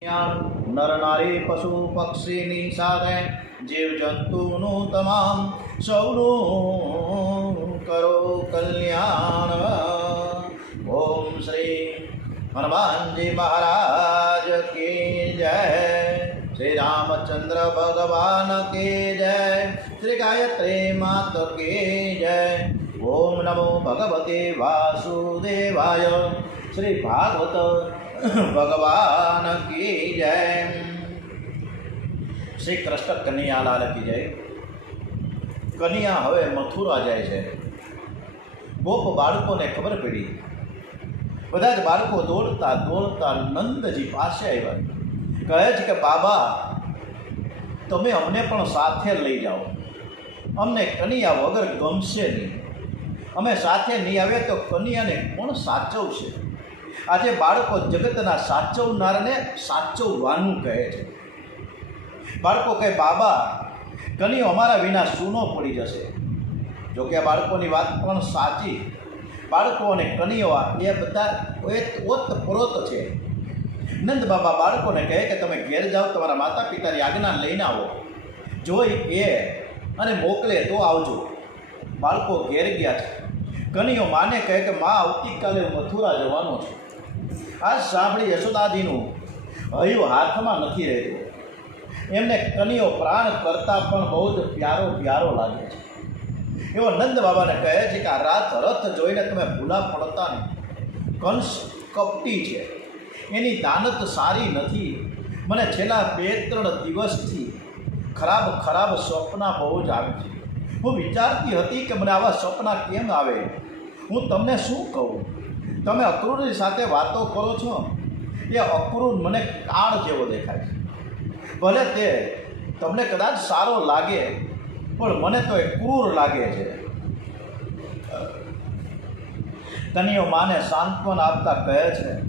નર નારી પશુ પક્ષીની સાથે જીવ જંતુનું તમામ સૌનું કરો કલ્યાણ ઓમ શ્રી હનુમાનજી મહારાજ કી જય શ્રી રામચંદ્ર ભગવાન કી જય શ્રી ગાયત્રી માત કી જય ઓમ નમો ભગવતે વાસુદેવાય શ્રી ભાગવત ભગવાન કી જય. શ્રી કૃષ્ણ કનૈયાલાલ કી જય. કન્યા હવે મથુરા જાય છે. ગોપ બાળકોને ખબર પડી. બધા જ બાળકો દોડતા દોડતા નંદજી પાસે આવ્યા. કહે છે કે, બાબા, તમે અમને પણ સાથે લઈ જાઓ. અમને કનૈયા વગર ગમશે નહીં. અમે સાથે નહીં આવ્યા તો કન્યાને કોણ સાચવશે? આજે બાળકો જગતના સાચવનારને સાચવવાનું કહે છે. બાળકો કહે, બાબા, કનિયો અમારા વિના સૂનો પડી જશે? જોકે આ બાળકોની વાત પણ સાચી. બાળકો અને કનિયો એ બધા ઓતપ્રોત છે. નંદ બાબા બાળકોને કહે કે, તમે ઘેર જાઓ, તમારા માતા પિતાની આજ્ઞા લઈને આવો. જોઈ, એ અને મોકલે તો આવજો. બાળકો ઘેર ગયા છે. કનિયો માને કહે કે, મા આવતીકાલે મથુરા જવાનો છું. આ સાંભળી યશોદાજીનું. હયું હાથમાં નથી રહેતું. એમને કનિયો પ્રાણ કરતાં પણ બહુ જ પ્યારો પ્યારો લાગે છે. એવો નંદ બાબાને કહે છે કે આ રાત રથ જોઈને તમે ભૂલા પડતા નહીં. કંસ કપટી છે. એની દાનત સારી નથી. મને છેલ્લા બે ત્રણ દિવસથી ખરાબ ખરાબ સ્વપ્ના બહુ જ આવે છે. હું વિચારતી હતી કે મને આવા સપના કેમ આવે? હું તમને શું કહું? તમે અક્રૂરની સાથે વાતો કરો છો? એ અક્રૂર મને કાળ જેવો દેખાય છે. ભલે તે તમને કદાચ સારો લાગે, પણ મને તો એ ક્રૂર લાગે છે. કનિયો માને સાંત્વન આપતા કહે છે,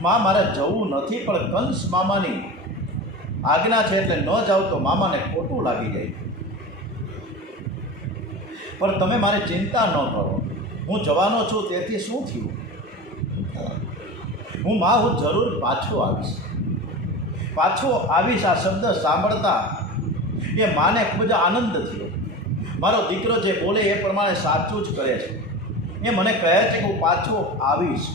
માં, મારે જવું નથી, પણ કંસ મામાની આજ્ઞા છે એટલે ન જાવ તો મામાને ખોટું લાગી જાય. પણ તમે મારી ચિંતા ન કરો. હું જવાનો છું, તેથી શું થયું? હું માં હું જરૂર પાછો આવીશ. પાછો આવીશ આ શબ્દ સાંભળતા એ માને ખૂબ જ આનંદ થયો. મારો દીકરો જે બોલે એ પ્રમાણે સાચું જ કરે છે. એ મને કહે છે કે હું પાછો આવીશ.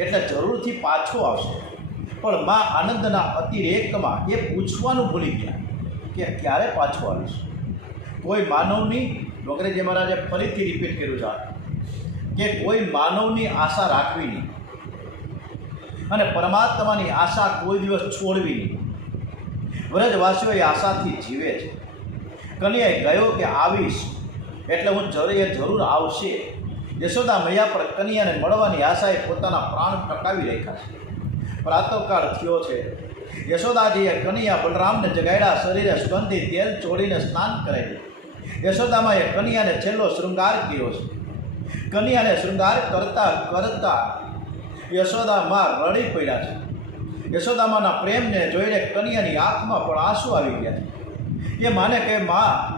એટલે જરૂરથી પાછો આવશે. પણ માં આનંદના અતિરેકમાં એ પૂછવાનું ભૂલી ગયા કે ક્યારે પાછો આવીશ? કોઈ માનવની ડોંગરેજી મહારાજે ફરીથી રિપીટ કર્યું છે કે કોઈ માનવની આશા રાખવી નહીં. અને પરમાત્માની આશા કોઈ દિવસ છોડવી નહીં. વ્રજવાસીઓ એ આશાથી જીવે છે. કન્યાએ ગયો કે આવીશ, એટલે હું જરૂર, એ જરૂર આવશે. યશોદા મૈયા પર કન્યાને મળવાની આશાએ પોતાના પ્રાણ ટકાવી રાખ્યા છે. પ્રાતકાળ થયો છે. યશોદાજીએ કન્યા બલરામને જગાડ્યા શરીરે સુગંધી તેલ ચોડીને સ્નાન કરાવ્યું. યશોદામાં એ કન્યાને છેલ્લો શૃંગાર કર્યો છે. કન્યાને શૃંગાર કરતા કરતા યશોદામાં રડી પડ્યા છે. યશોદામાના પ્રેમને જોઈને કન્યાની આંખમાં પણ આંસુ આવી ગયા છે. એ માને કે, માં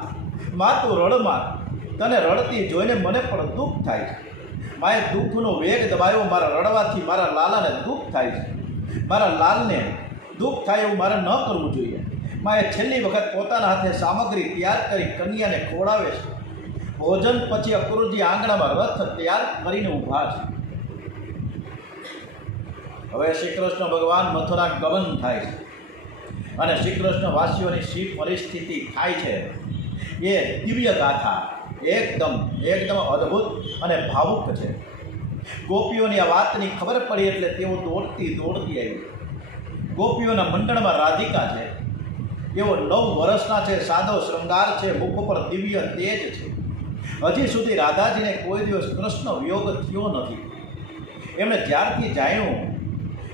માં, તું રડમાં તને રડતી જોઈને મને પણ દુઃખ થાય છે. માએ દુઃખનો વેગ દબાયો, મારા રડવાથી મારા લાલાને દુઃખ થાય છે. મારા લાલને દુઃખ થાય એવું મારે ન કરવું જોઈએ. માએ છેલ્લી વખત પોતાના હાથે સામગ્રી તૈયાર કરી કન્યાને ખોડાવે છે. ભોજન પછી અક્રૂરજી આંગણામાં રથ તૈયાર કરીને ઊભા છે. હવે શ્રી કૃષ્ણ ભગવાન મથુરા ગમન થાય છે. અને શ્રી કૃષ્ણ વાસીઓની શી પરિસ્થિતિ થાય છે? એ દિવ્ય ગાથા એકદમ એકદમ અદ્ભુત અને ભાવુક છે. ગોપીઓની આ વાતની ખબર પડી એટલે તેઓ દોડતી દોડતી આવી. ગોપીઓના મંડળમાં રાધિકા છે. એવો નવ વર્ષના છે સાદો શૃંગાર છે, મુખ પર દિવ્ય તેજ છે. હજી સુધી રાધાજીને કોઈ દિવસ કૃષ્ણ વિયોગ થયો નથી. એમણે જ્યારથી જાણ્યું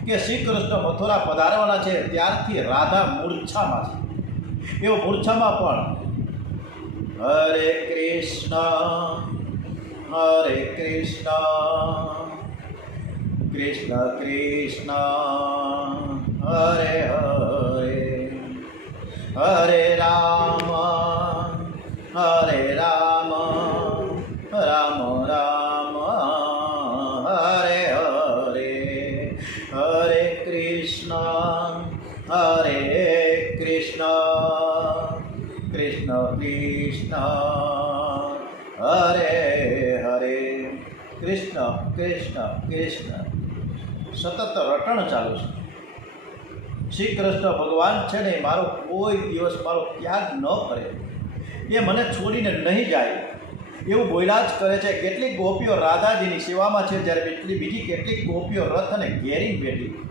કે શ્રી કૃષ્ણ મથુરા પધારવાના છે, ત્યારથી રાધા મૂર્છામાં છે. એવો મૂર્છામાં પણ હરે કૃષ્ણ હરે કૃષ્ણ કૃષ્ણ કૃષ્ણ, હરે હરે હરે રામ હરે રામ. કૃષ્ણ કૃષ્ણ કૃષ્ણ હરે હરે કૃષ્ણ કૃષ્ણ કૃષ્ણ સતત રટણ ચાલુ છે. શ્રી કૃષ્ણ ભગવાન છે ને, મારો કોઈ દિવસ મારો ત્યાગ ન કરે. એ મને છોડીને નહીં જાય. એવું બોયલા જ કરે છે, કેટલીક ગોપીઓ રાધાજીની સેવામાં છે, જ્યારે એટલી બીજી કેટલીક ગોપીઓ રથ અને ઘેરી બેઠી.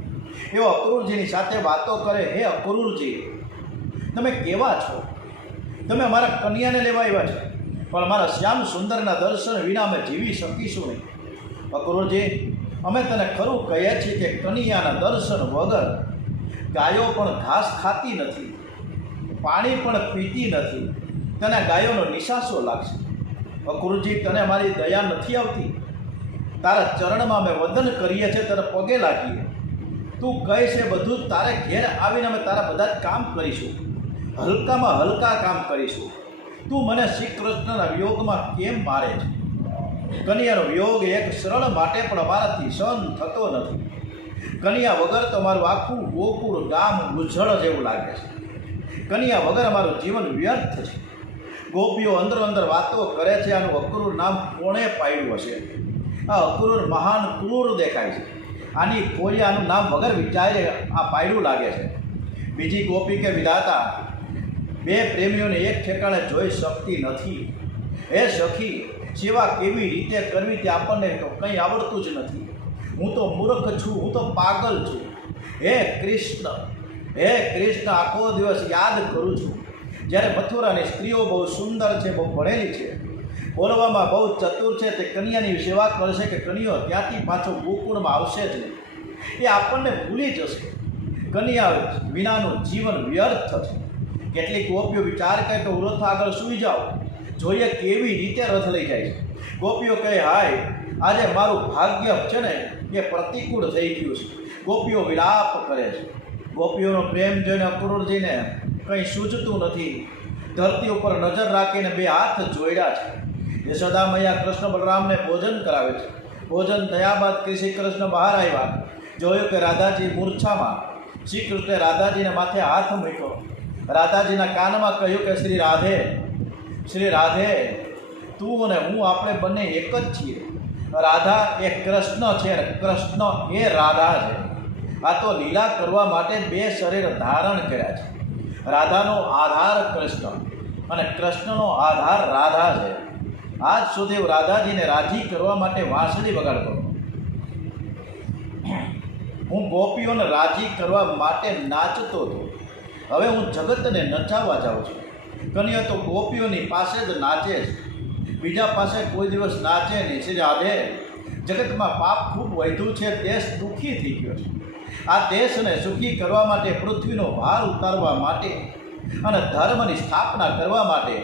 એવો અક્રૂરજીની સાથે વાતો કરે, હે અક્રૂરજી તમે કેવા છો? તમે અમારા કન્યાને લેવા આવ્યા છો. પણ અમારા શ્યામ સુંદરના દર્શન વિના અમે જીવી શકીશું નહીં. અક્રૂરજી અમે તને ખરું કહીએ છીએ કે કન્યાના દર્શન વગર ગાયો પણ ઘાસ ખાતી નથી, પાણી પણ પીતી નથી. તને ગાયોનો નિશાસો લાગશે. અક્રૂરજી તને મારી દયા નથી આવતી. તારા ચરણમાં અમે વદન કરીએ છીએ, તને પગે લાગીએ. તું કહે છે બધું તારે ઘેર આવીને અમે તારા બધા જ કામ કરીશું. હલકામાં હલકા કામ કરીશું. તું મને શ્રી કૃષ્ણના વિયોગમાં કેમ મારે છે? કન્યાનો વિયોગ એક સરળ માટે પણ અમારાથી સહન થતો નથી. કન્યા વગર તમારું આખું ગોકુળ, ગામ ગુજળ જેવું લાગે છે. કન્યા વગર અમારું જીવન વ્યર્થ છે. ગોપીઓ અંદર અંદર વાતો કરે છે, આનું અક્રૂર નામ કોણે પાડ્યું હશે? આ અક્રૂર મહાન ક્રૂર દેખાય છે. આની ખોરિયાનું નામ વગર વિચારે આ પાયડું લાગે છે. બીજી ગોપી કે વિધાતા બે પ્રેમીઓને એક ઠેકાણે જોઈ શકતી નથી. હે સખી, સેવા કેવી રીતે કરવી તે આપણને કંઈ આવડતું જ નથી. હું તો મૂર્ખ છું, હું તો પાગલ છું. હે કૃષ્ણ હે કૃષ્ણ, આખો દિવસ યાદ કરું છું. જ્યારે મથુરાની સ્ત્રીઓ બહુ સુંદર છે, બહુ ભણેલી છે. બોલવામાં બહુ ચતુર છે, તે કન્યાની સેવા કરશે કે કન્યો ત્યાંથી પાછો ગોકુળમાં આવશે જ નહીં. એ આપણને ભૂલી જશે. કન્યા વિનાનું જીવન વ્યર્થ છે. કેટલીક ગોપીઓ વિચાર કરે તો રથ આગળ સૂઈ જાઓ. જોઈએ કેવી રીતે રથ લઈ જાય છે. ગોપીઓ કહે, હાય, આજે મારું ભાગ્ય છે ને એ પ્રતિકૂળ થઈ ગયું છે. ગોપીઓ વિલાપ કરે છે. ગોપીઓનો પ્રેમ જોઈને અક્રૂરજીને કંઈ સૂઝતું નથી. ધરતી ઉપર નજર રાખીને બે હાથ જોડ્યા છે. યશોદા મૈયા કૃષ્ણ બલરામને ભોજન કરાવે છે. ભોજન થયા બાદ શ્રી કૃષ્ણ બહાર આવ્યા. જોયું કે રાધાજી મૂર્છામાં. શ્રી કૃષ્ણે રાધાજીને માથે હાથ મૂક્યો. રાધાજીના કાનમાં કહ્યું કે, શ્રી રાધે શ્રી રાધે, તું અને હું આપણે બંને એક જ છીએ. રાધા એ કૃષ્ણ છે કૃષ્ણ એ રાધા છે. આ તો લીલા કરવા માટે બે શરીર ધારણ કર્યા છે. રાધાનો આધાર કૃષ્ણ અને કૃષ્ણનો આધાર રાધા છે. આજ સુધી રાધાજીને રાજી કરવા માટે વાંસળી વગાડતો હું ગોપીઓને રાજી કરવા માટે નાચતો હતો. હવે હું જગતને નચાવવા જાઉં છું. કન્યા તો ગોપીઓની પાસે જ નાચે છે. બીજા પાસે કોઈ દિવસ નાચે નહીં. છે રાધે, જગતમાં પાપ ખૂબ વધ્યું છે, દેશ દુઃખી થઈ ગયો છે. આ દેશને સુખી કરવા માટે પૃથ્વીનો ભાર ઉતારવા માટે અને ધર્મની સ્થાપના કરવા માટે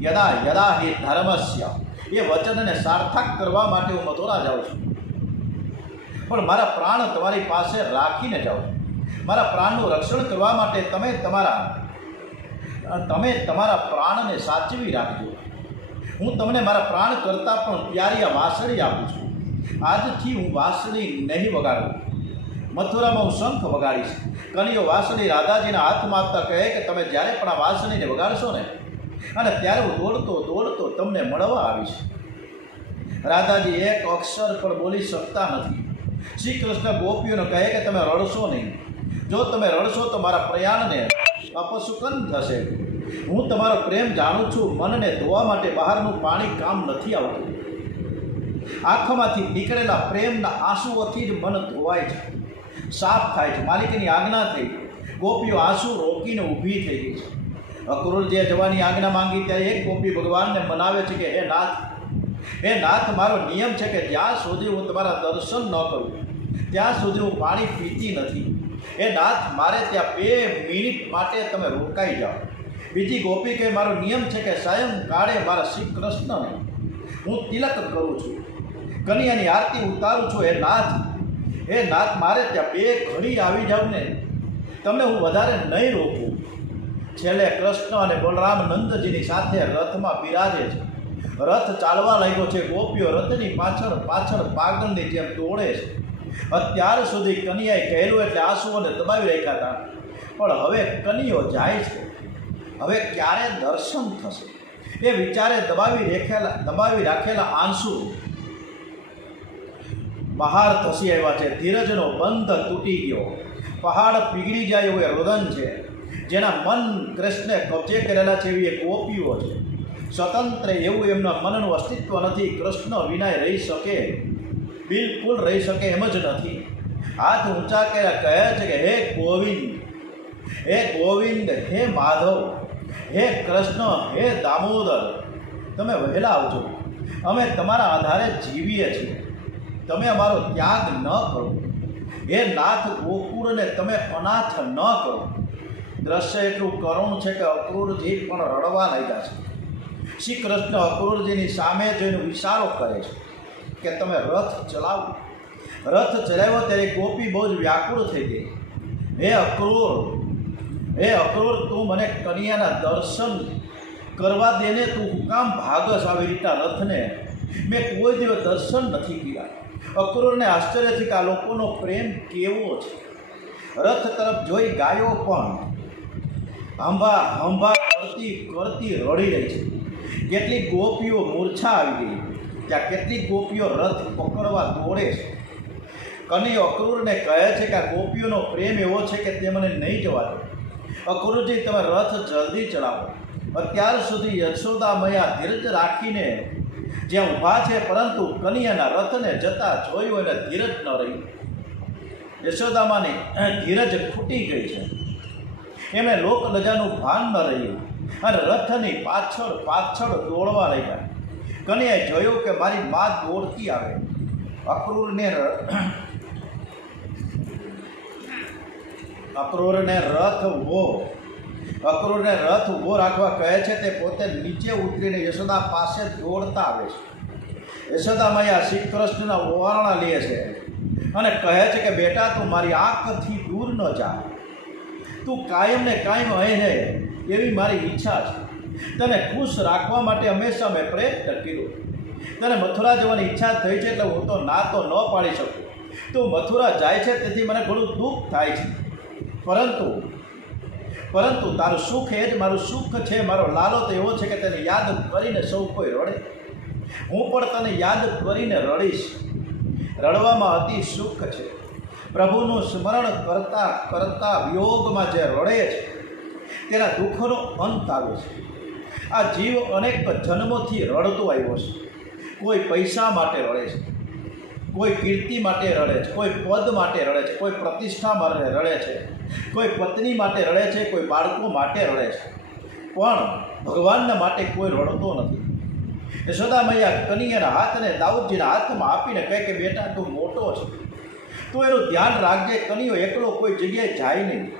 યદા યદા હિ ધર્મસ્ય. એ વચનને સાર્થક કરવા માટે હું મથુરા જાઉં છું. પણ મારા પ્રાણ તમારી પાસે રાખીને જાઉં છું. મારા પ્રાણનું રક્ષણ કરવા માટે તમે તમારા તમે તમારા પ્રાણને સાચવી રાખજો. હું તમને મારા પ્રાણ કરતાં પણ પ્યારી આ વાંસળી આપું છું. આજથી હું વાસળી નહીં વગાડું. મથુરામાં હું શંખ વગાડીશ. કનિયો વાંસળી રાધાજીના હાથમાં આપતા કહે કે તમે જ્યારે પણ આ વાંસળીને વગાડશો ને, અને ત્યારે હું દોડતો દોડતો તમને મળવા આવીશ. રાધાજી એક અક્ષર પણ બોલી શકતા નથી. શ્રી કૃષ્ણ ગોપીઓને કહે કે તમે રડશો નહીં. જો તમે રડશો તો મારા પ્રયાણને અપશુકન થશે. હું તમારો પ્રેમ જાણું છું, મનને ધોવા માટે બહારનું પાણી કામ નથી આવતું. આંખોમાંથી નીકળેલા પ્રેમના આંસુઓથી જ મન ધોવાય છે. સાફ થાય છે, માલિકની આજ્ઞા થઈ ગોપીઓ આંસુ રોકીને ઊભી થઈ ગઈ છે. જે જવાની આજ્ઞા માંગી ત્યારે એક ગોપી ભગવાનને મનાવે છે કે, હે નાથ હે નાથ, મારો નિયમ છે કે જ્યાં સુધી હું તમારા દર્શન ન કરું, ત્યાં સુધી હું પાણી પીતી નથી. હે નાથ, મારે ત્યાં બે મિનિટ માટે તમે રોકાઈ જાઓ. બીજી ગોપી કે, મારો નિયમ છે કે સાયંકાળે મારા શ્રી કૃષ્ણને હું તિલક કરું છું. કન્યાની આરતી ઉતારું છું. હે નાથ હે નાથ, મારે ત્યાં બે ઘડી આવી જાવ ને તમે હું વધારે નહીં રોકું. છેલ્લે કૃષ્ણ અને બલરામ નંદજીની સાથે રથમાં બિરાજે છે. રથ ચાલવા લાગ્યો છે. ગોપીઓ રથની પાછળ પાછળ પાગલની જેમ દોડે છે. અત્યાર સુધી કનિયાએ કહેલું એટલે આંસુઓને દબાવી રાખ્યા હતા. પણ હવે કનિયો જાય છે. હવે ક્યારે દર્શન થશે? એ વિચારે દબાવી રેખેલા, દબાવી રાખેલા આંસુ બહાર ધસી આવ્યા છે. ધીરજનો બંધ તૂટી ગયો. પહાડ પીગળી જાય એવું એ રુદન છે. જેના મન કૃષ્ણે કબજે કરેલા છે એવી એક ઓપીઓ છે. સ્વતંત્ર એવું એમના મનનું અસ્તિત્વ નથી. કૃષ્ણ વિનાય રહી શકે. બિલકુલ રહી શકે એમ જ નથી. હાથ ઊંચા કર્યા કહે છે કે, હે ગોવિંદ હે ગોવિંદ, હે માધવ, હે કૃષ્ણ, હે દામોદર, તમે વહેલા આવજો. અમે તમારા આધારે જીવીએ છીએ. તમે અમારો ત્યાગ ન કરો. હે નાથ ગોકુળને તમે અનાથ ન કરો. દ્રશ્ય એટલું કરુણ છે કે અક્રૂરજી પણ રડવા લાગ્યા છે. શ્રી કૃષ્ણ અક્રૂરજીની સામે જોઈને વિચારો કરે છે. કે તમે રથ ચલાવો. રથ ચલાવ્યો ત્યારે ગોપી બહુ જ વ્યાકુળ થઈ ગઈ. હે અક્રૂર હે અક્રૂર, તું મને કન્યાના દર્શન કરવા દેને તું હું કામ ભાગસ આવી રીતના રથને. મેં કોઈ દિવસ દર્શન નથી કર્યા. અક્રૂરને આશ્ચર્યથી કે આ લોકોનો પ્રેમ કેવો છે. રથ તરફ જોઈ ગાયો પણ હંભા હંભા કરતી કરતી રડી રહી છે. કેટલી ગોપીઓ મૂર્છા આવી ગઈ. ત્યાં કેટલીક ગોપીઓ રથ પકડવા દોડે છે? કની અક્રૂરને કહે છે કે આ ગોપીઓનો પ્રેમ એવો છે કે તે મને નહીં જવા દે. અક્રૂરજી, તમે રથ જલ્દી ચડાવો. અત્યાર સુધી યશોદા મયા ધીરજ રાખીને જ્યાં ઊભા છે, પરંતુ કનિયાના રથને જતા જોયું એને ધીરજ ન રહી. યશોદામાની ધીરજ ખૂટી ગઈ છે. એમણે લોક લજાનું ભાન ન રહ્યું અને રથની પાછળ પાછળ દોડવા લાગ્યા. કન્યાએ જોયું કે મારી મા દોડતી આવે. અક્રૂરને અક્રૂરને રથ ઊભો અક્રૂરને રથ ઊભો રાખવા કહે છે તે પોતે નીચે ઉતરીને યશોદા પાસે દોડતા આવે છે. યશોદા મૈયા શ્રી કૃષ્ણના ઓવારણા લે છે અને કહે છે કે, બેટા, તું મારી આંખથી દૂર ન જા. તું કાયમ ને કાયમ અહીં રહે એવી મારી ઈચ્છા છે. તને ખુશ રાખવા માટે હંમેશા મેં પ્રયત્ન કર્યો. તને મથુરા જવાની ઈચ્છા થઈ છે એટલે હું તો ના તો ન પાડી શકું. તું મથુરા જાય છે તેથી મને ઘણું દુઃખ થાય છે. પરંતુ પરંતુ તારું સુખ એ જ મારું સુખ છે, મારો લાલો તો એવો છે કે તેને યાદ કરીને સૌ કોઈ રડે. હું પણ તને યાદ કરીને રડીશ. રડવામાં અતિ સુખ છે. પ્રભુનું સ્મરણ કરતા કરતા વિયોગમાં જે રડે છે, તેના દુઃખનો અંત આવે છે. આ જીવ અનેક જન્મોથી રડતો આવ્યો છે. કોઈ પૈસા માટે રડે છે. કોઈ કીર્તિ માટે રડે છે. કોઈ પદ માટે રડે છે. કોઈ પ્રતિષ્ઠા માટે રડે છે. કોઈ પત્ની માટે રડે છે. કોઈ બાળકો માટે રડે છે. પણ ભગવાનના માટે કોઈ રડતો નથી. યશોદા મૈયા કનિયાના હાથને દાઉદજીના હાથમાં આપીને કહે કે, બેટા, તું મોટો છે. તો એનું ધ્યાન રાખજે. કનિયો એકલો કોઈ જગ્યાએ જાય નહીં.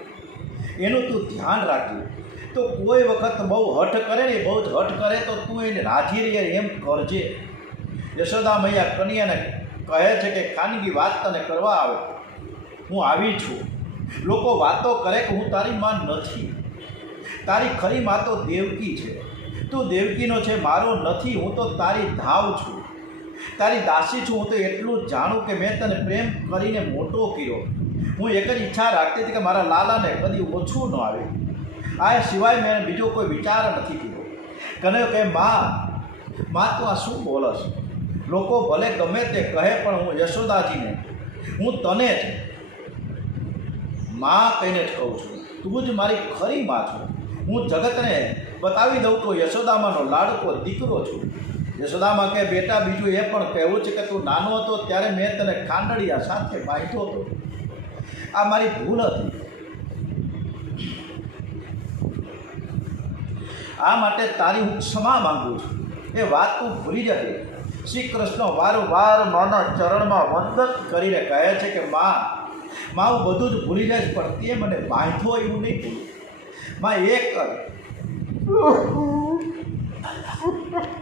એનું તું ધ્યાન રાખજે. તો કોઈ વખત બહુ હઠ કરે ને, બહુ જ હઠ કરે તો તું એને રાજી રહી એમ કરજે. યશોદા મૈયા કનિયાને કહે છે કે, ખાનગી વાત તને કરવા આવે. હું આવી છું. લોકો વાતો કરે કે, હું તારી માં નથી. તારી ખરી માં તો દેવકી છે. તું દેવકીનો છે, મારો નથી. હું તો તારી ધાવ છું. તારી દાસી છું. હું તો એટલું જાણું કે મેં તને પ્રેમ કરીને મોટો કર્યો. હું એક જ ઈચ્છા રાખતી હતી કે મારા લાલાને કદી ઓછું ન આવે. આ સિવાય મેં બીજો કોઈ વિચાર નથી કીધો કને કે માં માં, તું આ શું બોલશ લોકો ભલે ગમે તે કહે, પણ હું યશોદાજીને, હું તને જ માં કહીને જ કહું છું. તું જ મારી ખરી માં છું. હું જગતને બતાવી દઉં તો યશોદામાનો લાડકો દીકરો છું. યશોદામાં કે બેટા, બીજું એ પણ કહેવું છે કે તું નાનો હતો ત્યારે મેં તને ખાંડળિયા સાથે બાંધ્યો હતો. આ મારી ભૂલ હતી. આ માટે તારી હું ક્ષમા માંગુ છું. એ વાત તું ભૂલી જતી શ્રી કૃષ્ણ વારંવાર માના ચરણમાં વંદન કરીને કહે છે કે, માં માં હું બધું જ ભૂલી જઈશ, પણ તે મને બાંધ્યો એવું નહીં ભૂલું માં, એક કર